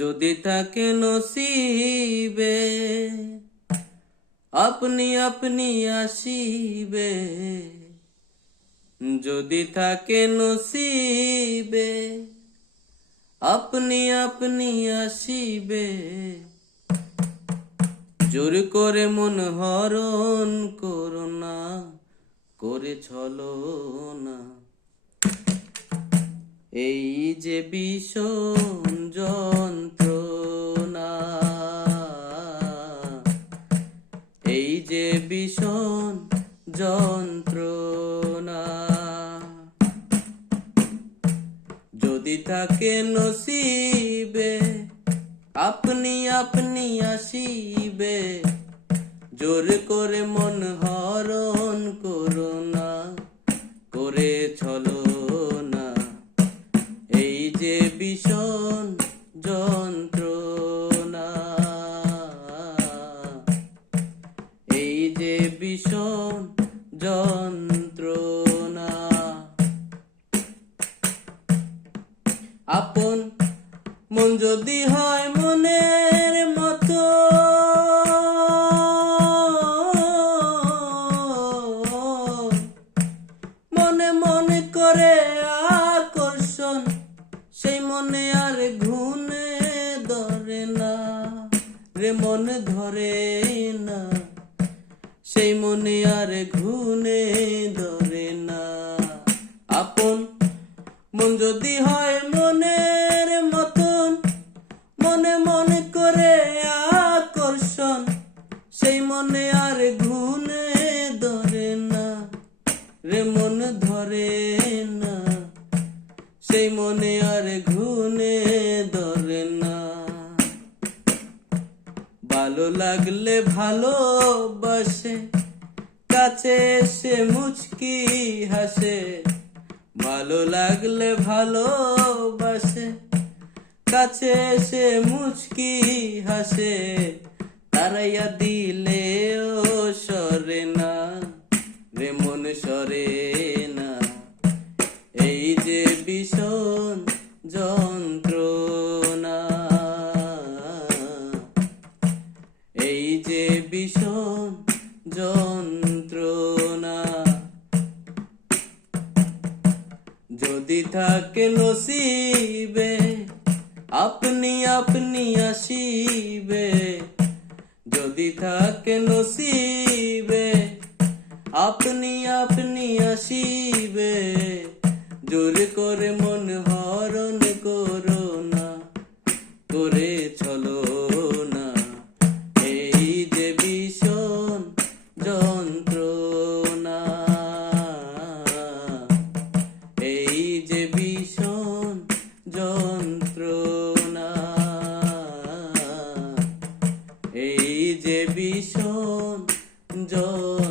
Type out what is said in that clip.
যদি থাকে নসিবে আপনি আপনি আসিবে, যদি থাকে নসিবে আপনি আপনি আসিবে, জোর করে মন হরণ করো না, করে ছলনা। এই যে ভীষণ যন্ত্রণা, এই যে ভীষণ যন্ত্রণা, যদি থাকে নসিবে আপনি আপনি আসিবে, জোর করে মন হরণ করো না, করে ছলনা। এই যে ভীষণ যন্ত্রণা, এই যে ভীষণ যন্ত্রণা। আপন মন যদি হয় মনের মতো, মনে মনে করে আকর্ষণ, সেই মনে আর ঘুনে ধরে না রে, মন ধরে না, সেই মনে আর ঘুনে ধরে না। আপন মন যদি হয় মনের মতন, মনে মনে করে আকর্ষণ, সেই মনে আর ঘুনে ধরে না রে, মন ধরে না, সেই মনে আর ঘুনে ধরে না। ভালো লাগলে ভালোবাসে, কাছে এসে মুচকি হাসে, ভালো লাগলে ভালোবাসে, কাছে এসে মুচকি হাসে, তারাইয়া দিলেও সরে না রে, মন সরে না। এই যে ভীষণ যন্ত্রণা, এই যে ভীষণ যন্ত্রণা। যদি থাকে নসিবে আপনি আপনি আসিবে, যদি থাকে নসিবে আপনি আপনি আসিবে, জোর করে মন হরণ করো না, করে ছলনা। এই যে ভীষণ যন্ত্রণা, এই যে ভীষণ যন্ত্রণা, এই যে ভীষণ যন্ত্রণা।